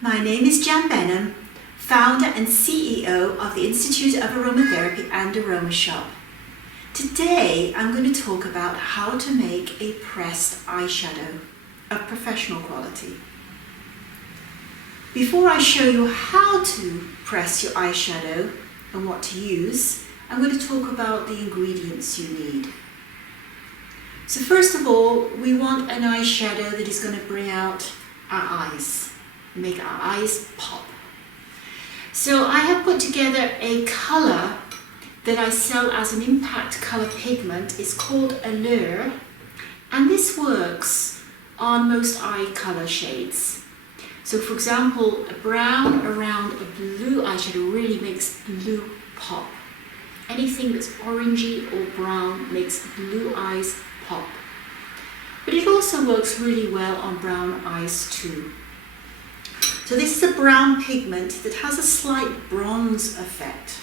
My name is Jan Benham, founder and CEO of the Institute of Aromatherapy and Aroma Shop. Today I'm going to talk about how to make a pressed eyeshadow of professional quality. Before I show you how to press your eyeshadow and what to use, I'm going to talk about the ingredients you need. So first of all, we want an eyeshadow that is going to bring out our eyes, make our eyes pop. So I have put together a colour that I sell as an impact colour pigment. It's called Allure, and this works on most eye colour shades. So for example, a brown around a blue eyeshadow really makes blue pop. Anything that's orangey or brown makes blue eyes pop. But it also works really well on brown eyes too. So this is a brown pigment that has a slight bronze effect.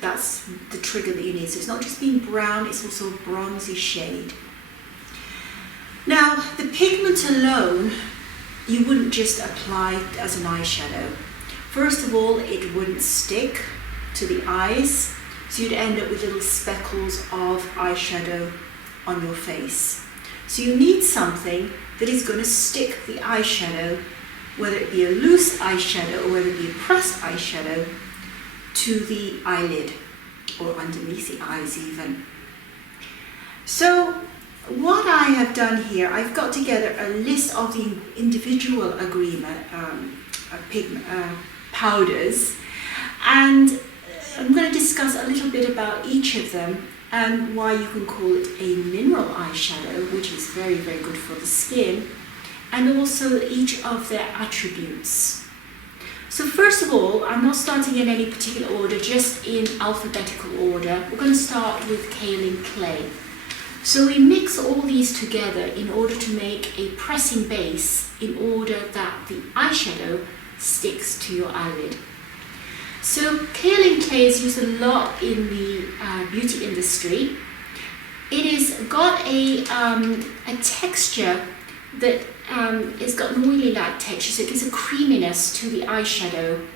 That's the trigger that you need. So it's not just being brown, it's also a bronzy shade. Now, the pigment alone, you wouldn't just apply as an eyeshadow. First of all, it wouldn't stick to the eyes, so you'd end up with little speckles of eyeshadow on your face. So you need something that is going to stick the eyeshadow, whether it be a loose eyeshadow or whether it be a pressed eyeshadow, to the eyelid or underneath the eyes even. So what I have done here, I've got together a list of the individual powders, and I'm going to discuss a little bit about each of them and why you can call it a mineral eyeshadow, which is very, very good for the skin, and also each of their attributes. So first of all, I'm not starting in any particular order, just in alphabetical order. We're going to start with kaolin clay. So we mix all these together in order to make a pressing base in order that the eyeshadow sticks to your eyelid. So kaolin clay is used a lot in the beauty industry. It has got a texture that it's got an oily-like texture, so it gives a creaminess to the eyeshadow.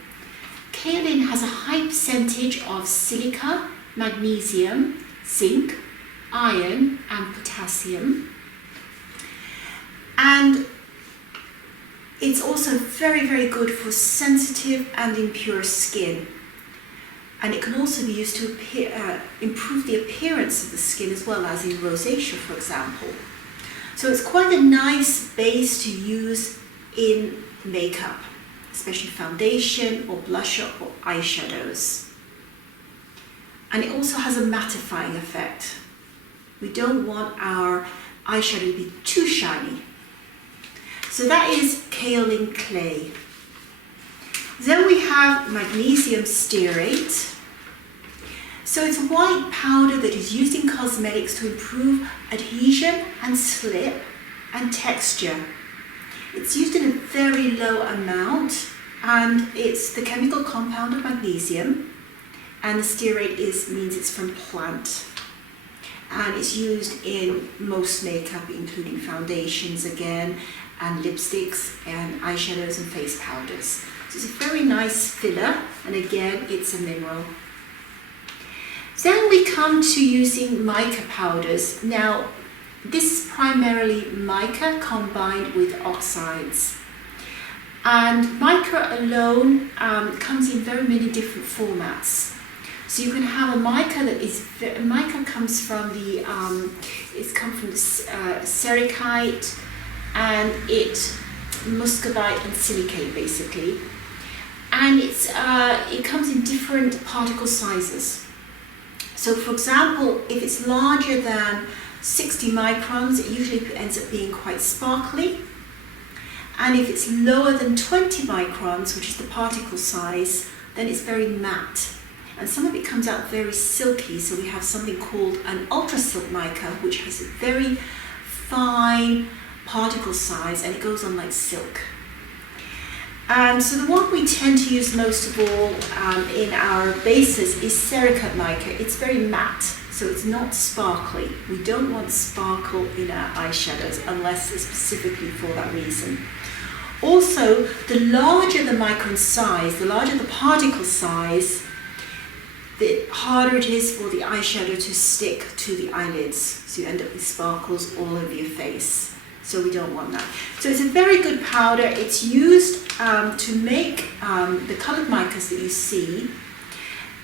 Kaolin has a high percentage of silica, magnesium, zinc, iron and potassium, and it's also very, very good for sensitive and impure skin, and it can also be used to improve the appearance of the skin as well, as in rosacea, for example. So it's quite a nice base to use in makeup, especially foundation or blusher or eyeshadows. And it also has a mattifying effect. We don't want our eyeshadow to be too shiny. So that is kaolin clay. Then we have magnesium stearate. So it's a white powder that is used in cosmetics to improve adhesion and slip and texture. It's used in a very low amount, and it's the chemical compound of magnesium, and the stearate means it's from plant. And it's used in most makeup, including foundations again, and lipsticks and eyeshadows and face powders. So it's a very nice filler, and again, it's a mineral. Then we come to using mica powders. Now, this is primarily mica combined with oxides. And mica alone comes in very many different formats. So you can have a mica that is, mica comes from the, it's come from the sericite, and muscovite and silicate basically. And it comes in different particle sizes. So for example, if it's larger than 60 microns, it usually ends up being quite sparkly. And if it's lower than 20 microns, which is the particle size, then it's very matte. And some of it comes out very silky, so we have something called an ultra silk mica, which has a very fine particle size, and it goes on like silk. And so the one we tend to use most of all in our bases is sericite mica. It's very matte, so it's not sparkly. We don't want sparkle in our eyeshadows unless it's specifically for that reason. Also, the larger the micron size, the larger the particle size, the harder it is for the eyeshadow to stick to the eyelids. So you end up with sparkles all over your face. So we don't want that. So it's a very good powder. It's used to make the colored micas that you see,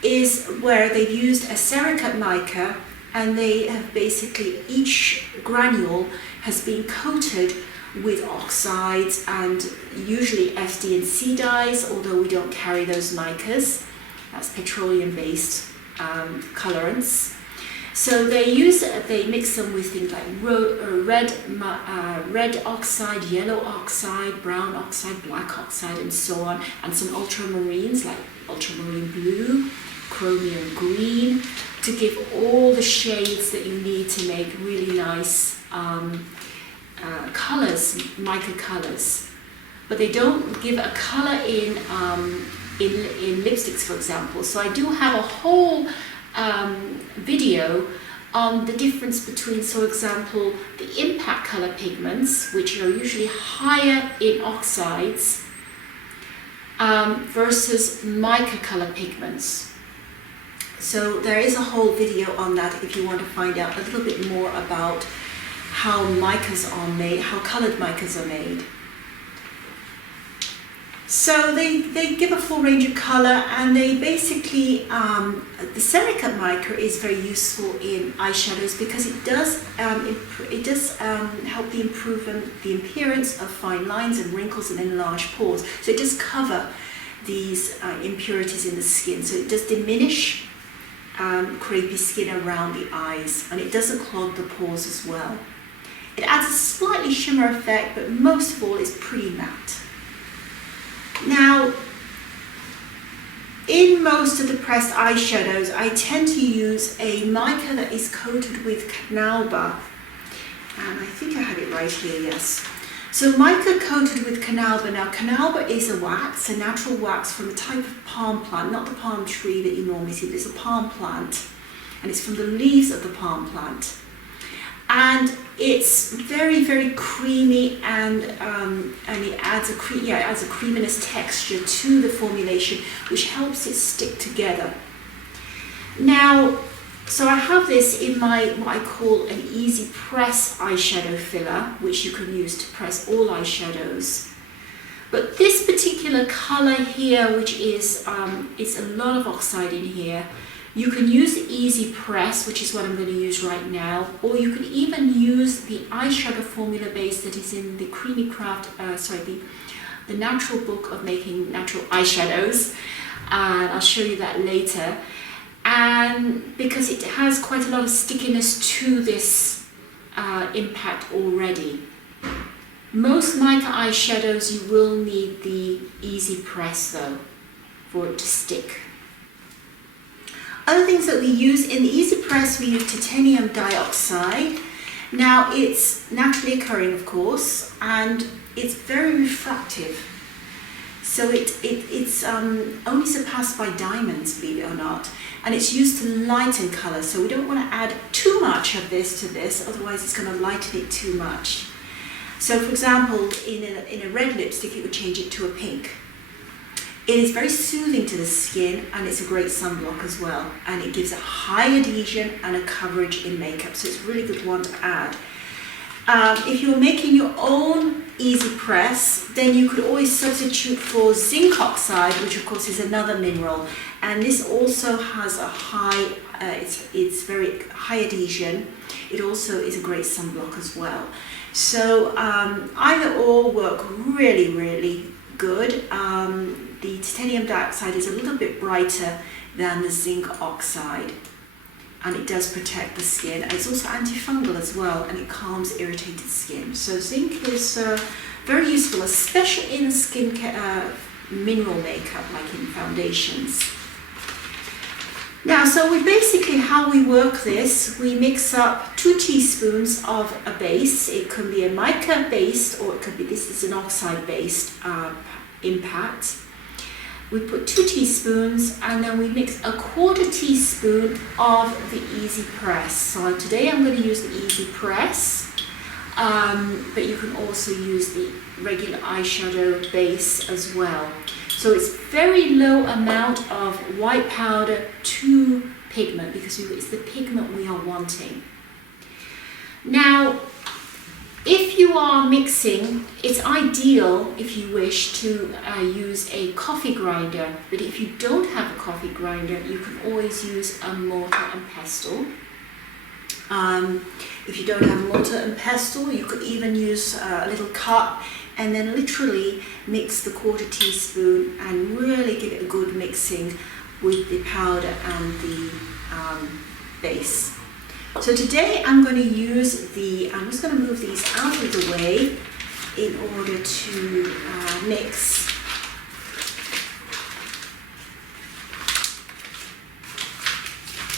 is where they've used a sericat mica, and they have basically, each granule has been coated with oxides and usually FD and C dyes, although we don't carry those micas. That's petroleum-based colorants. So they mix them with things like red oxide, yellow oxide, brown oxide, black oxide, and so on, and some ultramarines like ultramarine blue, chromium green, to give all the shades that you need to make really nice colors, mica colors. But they don't give a color in lipsticks, for example. So I do have a whole video on the difference between, for example, the impact color pigments, which are usually higher in oxides, versus mica color pigments. So there is a whole video on that if you want to find out a little bit more about how micas are made, how colored micas are made. So they give a full range of color, and they basically, the sericat mica is very useful in eyeshadows because it does help the appearance of fine lines and wrinkles and enlarged pores. So it does cover these impurities in the skin. So it does diminish crepey skin around the eyes, and it doesn't clog the pores as well. It adds a slightly shimmer effect, but most of all it's pretty matte. Now, in most of the pressed eyeshadows, I tend to use a mica that is coated with canalba, and I think I have it right here, yes. So mica coated with canalba. Now, canalba is a wax, a natural wax from a type of palm plant, not the palm tree that you normally see, but it's a palm plant, and it's from the leaves of the palm plant. And it's very, very creamy, and it adds a creaminess texture to the formulation, which helps it stick together. Now, so I have this in my what I call an easy press eyeshadow filler, which you can use to press all eyeshadows. But this particular color here, which is it's a lot of oxide in here. You can use the Easy Press, which is what I'm going to use right now, or you can even use the eyeshadow formula base that is in the Creamy Craft, the Natural Book of Making Natural Eyeshadows, and I'll show you that later. And because it has quite a lot of stickiness to this impact already. Most mica eyeshadows you will need the Easy Press though, for it to stick. Other things that we use in the Easy Press, we use titanium dioxide. Now it's naturally occurring, of course, and it's very refractive. So it's only surpassed by diamonds, believe it or not, and it's used to lighten colour. So we don't want to add too much of this to this, otherwise it's going to lighten it too much. So for example, in a red lipstick, it would change it to a pink. It is very soothing to the skin, and it's a great sunblock as well, and it gives a high adhesion and a coverage in makeup, so it's a really good one to add. If you're making your own Easy Press, then you could always substitute for zinc oxide, which of course is another mineral, and this also has a high, it's very high adhesion. It also is a great sunblock as well. So either or work really, really good. The titanium dioxide is a little bit brighter than the zinc oxide, and it does protect the skin. And it's also antifungal as well, and it calms irritated skin. So zinc is very useful, especially in skin mineral makeup, like in foundations. Now, so we basically, how we work this, we mix up 2 teaspoons of a base. It can be a mica based, or it could be, this is an oxide based impact. We put 2 teaspoons, and then we mix a 1/4 teaspoon of the Easy Press. So today I'm going to use the Easy Press. but you can also use the regular eyeshadow base as well. So it's very low amount of white powder to pigment because it's the pigment we are wanting. Now, if you are mixing, it's ideal if you wish to use a coffee grinder, but if you don't have a coffee grinder, you can always use a mortar and pestle. If you don't have mortar and pestle, you could even use a little cup and then literally mix the 1/4 teaspoon and really give it a good mixing with the powder and the base. So today I'm going to use I'm just going to move these out of the way in order to mix.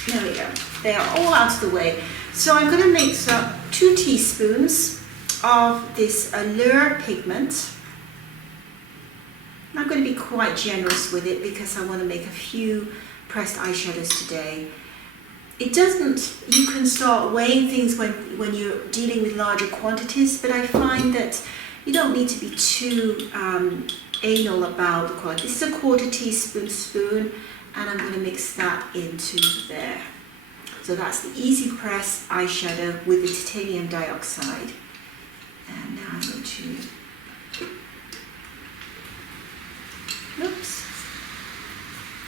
There we go. They are all out of the way. So I'm going to mix up 2 teaspoons of this Allure pigment. I'm going to be quite generous with it because I want to make a few pressed eyeshadows today. It doesn't, you can start weighing things when you're dealing with larger quantities, but I find that you don't need to be too anal about the quality. This is a 1/4 teaspoon spoon, and I'm going to mix that into there. So that's the Easy Press eyeshadow with the titanium dioxide. And now I'm going to, oops,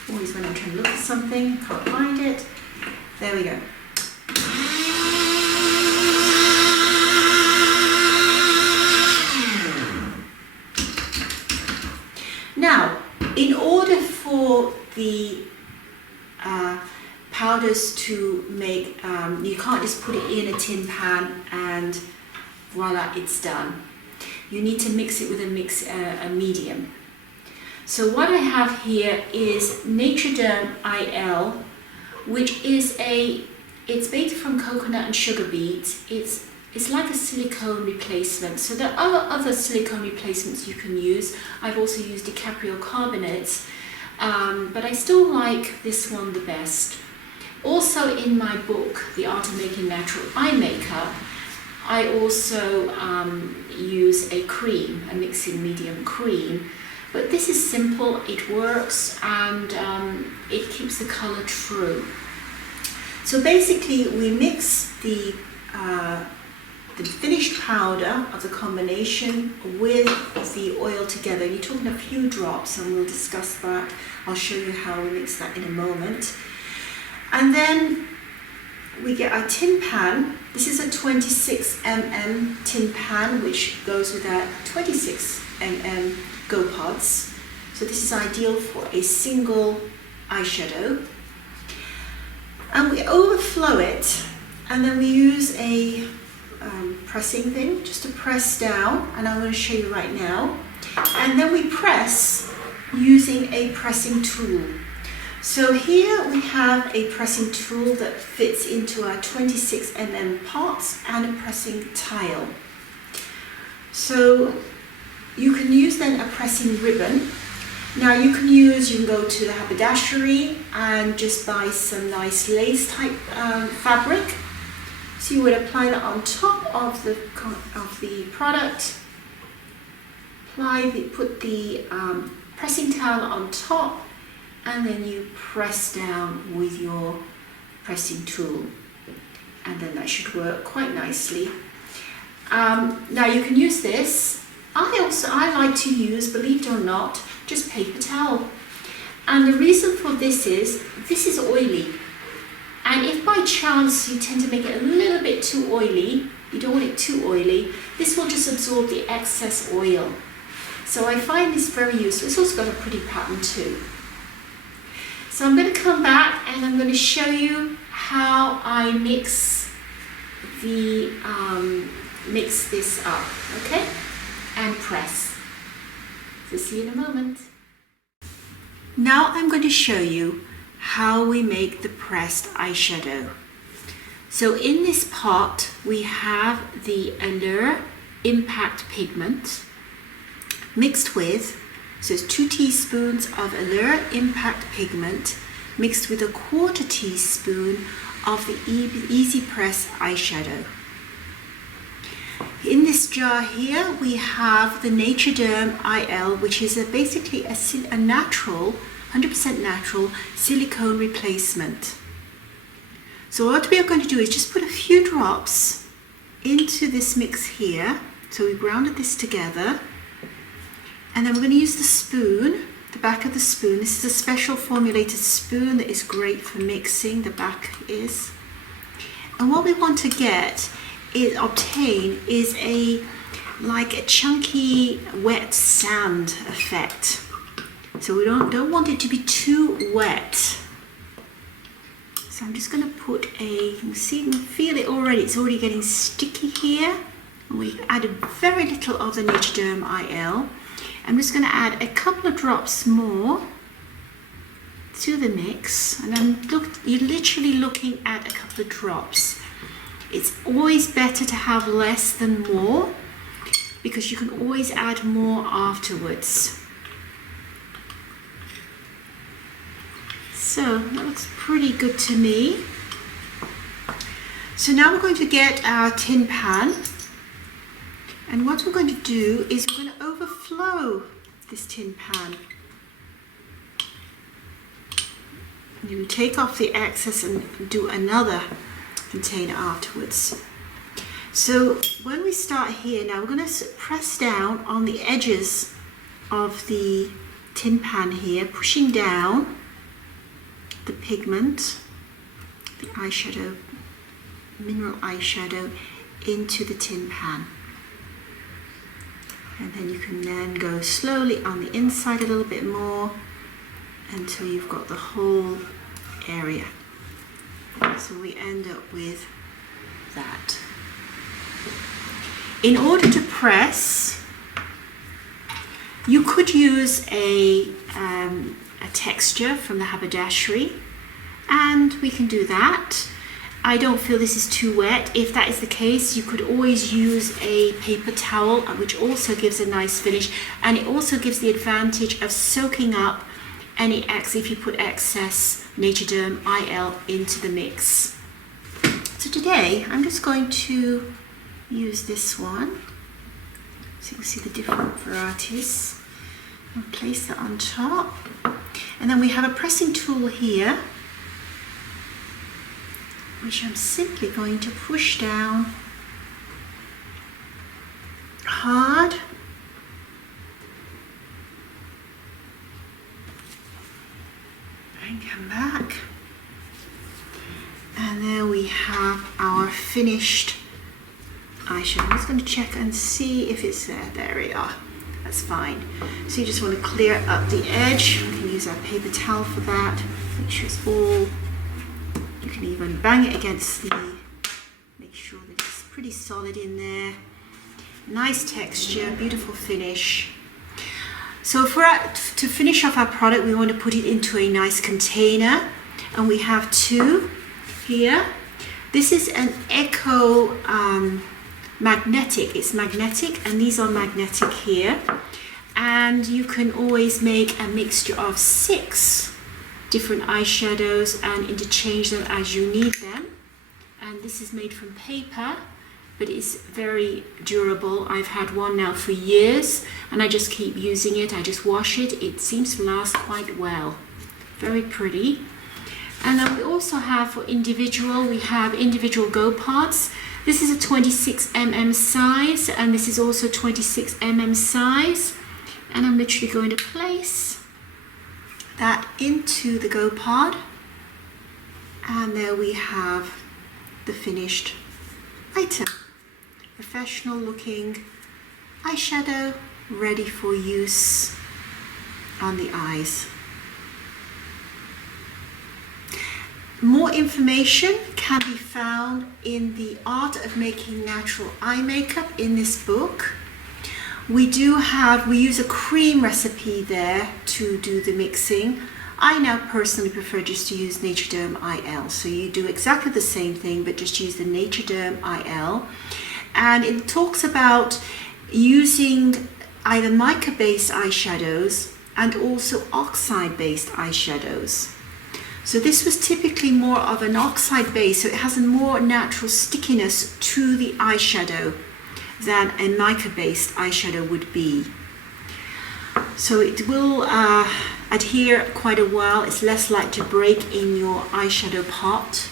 always when I'm trying to look at something, can't find it. There we go. Now, in order for the powders to make, you can't just put it in a tin pan and voila, it's done. You need to mix it with a medium. So what I have here is Naturderm IL, which is it's made from coconut and sugar beads. It's like a silicone replacement. So there are other silicone replacements you can use. I've also used DiCaprio carbonates, but I still like this one the best. Also in my book, The Art of Making Natural Eye Makeup, I also use a cream, a mixing medium cream. But this is simple, it works, and it keeps the color true. So basically we mix the finished powder of the combination with the oil together. You're talking a few drops, and we'll discuss that. I'll show you how we mix that in a moment. And then we get our tin pan. This is a 26 mm tin pan, which goes with our 26 mm Go Pods. So this is ideal for a single eyeshadow. And we overflow it, and then we use a pressing thing just to press down, and I'm going to show you right now. And then we press using a pressing tool. So here we have a pressing tool that fits into our 26 mm pots and a pressing tile. So you can use then a pressing ribbon. Now you can go to the haberdashery and just buy some nice lace type fabric. So you would apply that on top of the product. Put the pressing towel on top, and then you press down with your pressing tool, and then that should work quite nicely. Now you can use this. I like to use, believe it or not, just paper towel. And the reason for this is oily. And if by chance you tend to make it a little bit too oily, you don't want it too oily, this will just absorb the excess oil. So I find this very useful. It's also got a pretty pattern too. So I'm going to come back and I'm going to show you how I mix this up, okay? And press. So see you in a moment. Now I'm going to show you how we make the pressed eyeshadow. So in this pot we have the Allure Impact Pigment mixed with, so it's 2 teaspoons of Allure Impact Pigment mixed with a 1/4 teaspoon of the Easy Press eyeshadow. In this jar here we have the Naturderm IL, which is basically a natural, 100% natural silicone replacement. So what we are going to do is just put a few drops into this mix here. So we grounded this together, and then we're going to use the spoon, the back of the spoon. This is a special formulated spoon that is great for mixing, the back is. And what we want to obtain is like a chunky wet sand effect. So we don't want it to be too wet. So I'm just going to put you can feel it already, it's already getting sticky here. And we've added very little of the Naturderm IL. I'm just going to add a couple of drops more to the mix, and you're literally looking at a couple of drops. It's always better to have less than more, because you can always add more afterwards. So that looks pretty good to me. So now we're going to get our tin pan, and what we're going to do is we're going to overflow this tin pan. You take off the excess and do another container afterwards. So when we start here now, we're going to press down on the edges of the tin pan here, pushing down the pigment, the eyeshadow, mineral eyeshadow, into the tin pan. And then you can then go slowly on the inside a little bit more until you've got the whole area. So we end up with that. In order to press, you could use a texture from the haberdashery, and we can do that. I don't feel this is too wet. If that is the case, you could always use a paper towel, which also gives a nice finish, and it also gives the advantage of soaking up any if you put excess Naturderm IL into the mix. So today I'm just going to use this one, so you can see the different varieties, and place that on top. And then we have a pressing tool here, which I'm simply going to push down hard. And come back. And there we have our finished eyeshadow. I'm just going to check and see if it's there. There we are. That's fine. So you just want to clear up the edge. We can use our paper towel for that. Make sure it's all. You can even bang it against make sure that it's pretty solid in there. Nice texture, beautiful finish. So to finish off our product, we want to put it into a nice container, and we have two here. This is an Eco magnetic. It's magnetic, and these are magnetic here. And you can always make a mixture of 6 different eyeshadows and interchange them as you need them. And this is made from paper, but it's very durable. I've had one now for years, and I just keep using it. I just wash it. It seems to last quite well. Very pretty. And then we also have for individual, we have individual go parts. This is a 26mm size, and this is also 26mm size. And I'm literally going to place that into the go pod, and there we have the finished item. Professional looking eyeshadow ready for use on the eyes. More information can be found in the Art of Making Natural Eye Makeup in this book. We use a cream recipe there to do the mixing. I now personally prefer just to use Naturderm IL. So you do exactly the same thing, but just use the Naturderm IL. And it talks about using either mica-based eyeshadows and also oxide-based eyeshadows. So this was typically more of an oxide base, so it has a more natural stickiness to the eyeshadow. than a mica-based eyeshadow would be. So it will adhere quite a while. It's less likely to break in your eyeshadow pot,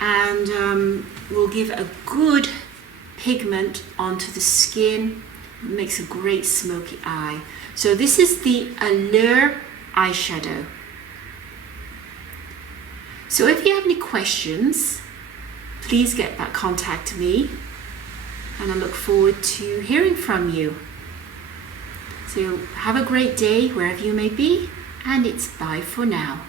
and will give a good pigment onto the skin. It makes a great smoky eye. So this is the Allure eyeshadow. So if you have any questions, please contact me, and I look forward to hearing from you. So have a great day wherever you may be, and it's bye for now.